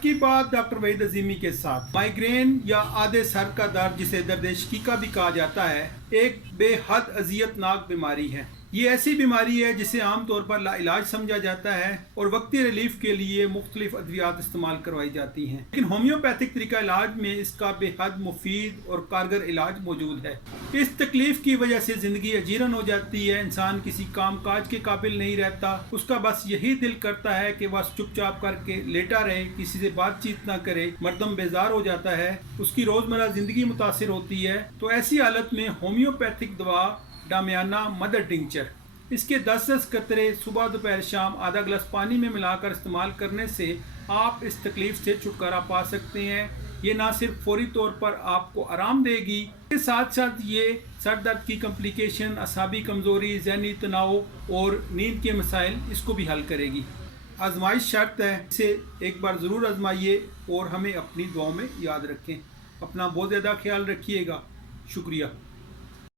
आज की बात डॉक्टर वहीद अजीमी के साथ। माइग्रेन या आधे सर का दर्द, जिसे दर्द शकीका भी कहा जाता है, एक बेहद अजियतनाक बीमारी है। ये ऐसी बीमारी है जिसे आमतौर पर लाइलाज समझा जाता है और वक्ती रिलीफ के लिए मुख्तलिफ अद्वियात इस्तेमाल करवाई जाती हैं, लेकिन होम्योपैथिक तरीका इलाज में इसका बेहद मुफीद और कारगर इलाज मौजूद है। इस तकलीफ की वजह से ज़िंदगी अजीरन हो जाती है, इंसान किसी काम काज के काबिल नहीं रहता, उसका बस यही दिल करता है कि बस चुपचाप करके लेटा रहे, किसी से बातचीत ना करे, मर्दम बेजार हो जाता है, उसकी रोज़मर्रा ज़िंदगी मुतासिर होती है। तो ऐसी हालत में होम्योपैथिक दवा डामियाना मदर टिंचर, इसके 10-10 कतरे सुबह दोपहर शाम आधा गिलास पानी में मिलाकर इस्तेमाल करने से आप इस तकलीफ से छुटकारा पा सकते हैं। ये ना सिर्फ फौरी तौर पर आपको आराम देगी, इसके साथ साथ ये सर दर्द की कम्प्लिकेशन, असाबी कमज़ोरी, ज़हनी तनाव और नींद के मसाइल, इसको भी हल करेगी। आजमाइश शर्त है, इसे एक बार ज़रूर आजमाइए और हमें अपनी दुआओं में याद रखें। अपना बहुत ज़्यादा ख्याल रखिएगा। शुक्रिया।